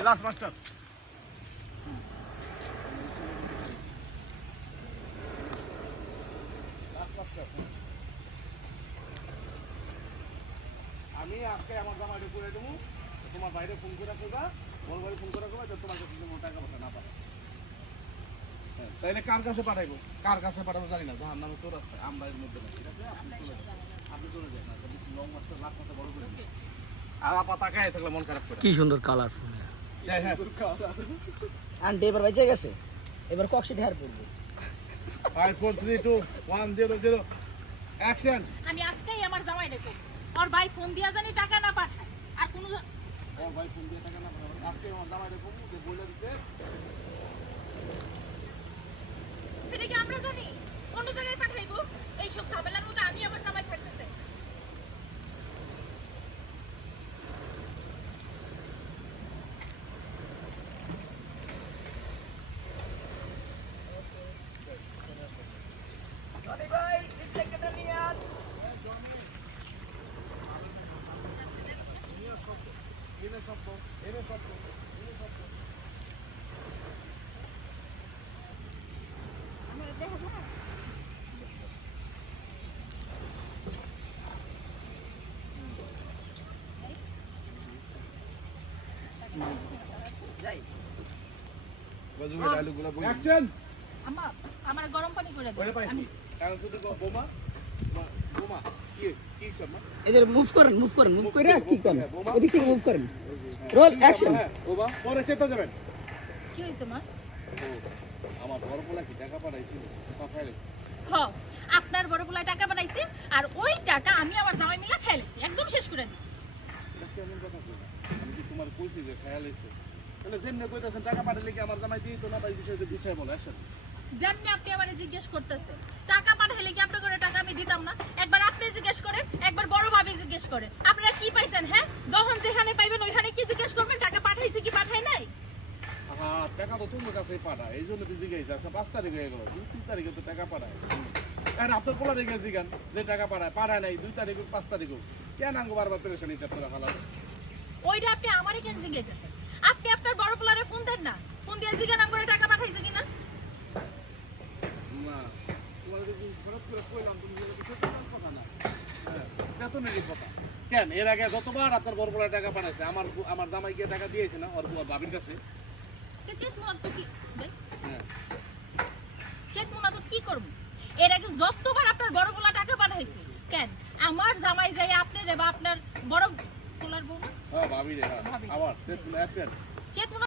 Last master আমি আজকে আমার জামাইটা করে দেবো তোমার বাইরে ফোন করে করবা ওর বাইরে ফোন করে করবা যে তোমার কাছে টাকা পয়সা না পাঠায় হ্যাঁ, তাইলে কার কাছে পাঠাইবো? কার কাছে পাঠাবো জানি না জাহার নামে তো রাস্তায় আমরা এর মধ্যে না। ঠিক আছে? আপনি চলে যান। আপনি চলে যান লং মাস্টার লাখ কথা বড় করে। আর আপা তাকায় থাকলে মন খারাপ করে। কি সুন্দর কালারফুল হ্যাঁ হ্যাঁ আন্টি এবার বেঁচে গেছে। এবার কক্সি ঢের পড়বে। Five four three two one zero zero action আমি আজকেই আমার জামাই রেখো ওর ভাই ফোন দিয়া জানি টাকা না পাঠায়। আর কোনো ও ভাই ফোন দিয়ে টাকা না পাঠাবো। আজকে আমার জামাই দেখব যে বলে দিতে সেটা কি আমরা জানি অন্য জায়গায় পাঠাইবো এইসব ঝামেলার মধ্যে আমি আমার জামাই থাকতেছে অ্যাকশন আম্মা আমার গরম পানি করে ওরে দাও পাইছি কারণ শুধু গো- বোমা? বা- বোমা। কি কি সব এদের মুভ করেন মুভ করেন মুভ করে কি করেন। ওদিক থেকে মুভ করেন। রোল অ্যাকশন হ্যাঁ বোমা পরে চেতা যাবেন কি হয়েছে মা? আমার বড় পোলা কি টাকা পাঠাইছিল? পাঠাই গেছে হ আপনার বড় পোলায় টাকা পাঠাইছে আর ওই টাকা আমি আমার জামাই মিলে খেয়ে একদম শেষ করে দিছি। কেমন কথা আমি কি তোমার কইছি যে খেয়াল এসে তাহলে যেমনি কইতাছেন টাকা পাঠালে কি আমার জামাই দিয়ে তো না পাই বিষয়ে বিষয় বলো অ্যাকশন যেমনি আপনি আমারে জিজ্ঞেস করতেছেন টাকা পাঠাইলে কি আপনার করে টাকা আমি দিতাম না? একবার আপনি জিজ্ঞেস করেন একবার বড় ভাবি জিজ্ঞেস করেন আপনারা কি পাইছেন হ্যাঁ? যখন যেখানে পাইবেন ওইখানে কি জিজ্ঞেস করবেন টাকা পাঠাইছে কি পাঠাই নাই? হ্যাঁ টাকা তো তোমার কাছেই পাঠা এই জন্য তো জিজ্ঞাসা আচ্ছা পাঁচ তারিখ হয়ে গেল তিন তারিখে তো টাকা পাঠায়। আর আপনার পোলা রেখে জিগান যে টাকা পাঠায় পাঠায় নাই দুই তারিখ পাঁচ তারিখ হোক। কেন আঙ্গো বারবার পেরেশানিতে আপনারা হালাল? ওইটা আপনি আমারই কেন জিজ্ঞেসেন আপনি আপনার বড় পোলারে ফোন দেন না? ফোন দিয়ে জিজ্ঞাসা করে টাকা পাঠাইছে কিনা না তোমার যদি হঠাৎ করে কইলাম তুমি বলে কিছু তোমার কথা না হ্যাঁ, বেতনেরই কথা। কেন? এর আগে যতবার আপনার বড় বড় টাকা পাঠাইছে আমার আমার জামাই গিয়ে টাকা দিয়েছে না ওর বুয়া ভাবির কাছে। কি? হ্যাঁ। চেত তো কি করব? এর আগে যতবার আপনার বড় পোলা টাকা পাঠাইছে কেন? আমার জামাই যাই আপনি বা আপনার বড় পোলার বউ হ্যাঁ ভাবি রে আবার অ্যাকশন চেত